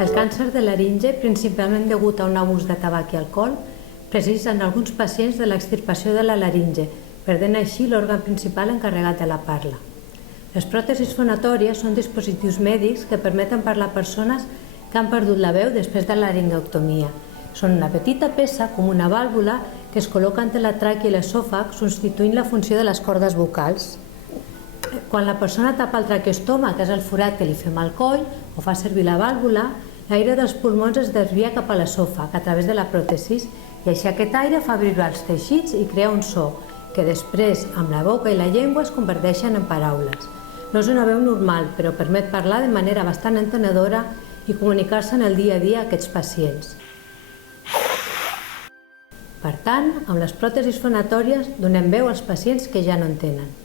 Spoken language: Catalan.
El càncer de laringe, principalment degut a un abús de tabac i alcohol, precisa en alguns pacients de l'extirpació de la laringe, perdent així l'òrgan principal encarregat de la parla. Les pròtesis fonatòries són dispositius mèdics que permeten parlar a persones que han perdut la veu després de la laringectomia. Són una petita peça, com una vàlvula, que es col·loca entre la tràquea i l'esòfag, substituint la funció de les cordes vocals. Quan la persona tapa el traqueostoma, que és el forat que li fem al coll, o fa servir la vàlvula, l'aire dels pulmons es desvia cap a l'esòfag a través de la pròtesis i així aquest aire fa vibrar els teixits i crea un so, que després, amb la boca i la llengua, es converteixen en paraules. No és una veu normal, però permet parlar de manera bastant entenedora i comunicar-se en el dia a dia a aquests pacients. Per tant, amb les pròtesis fonatòries donem veu als pacients que ja no en tenen.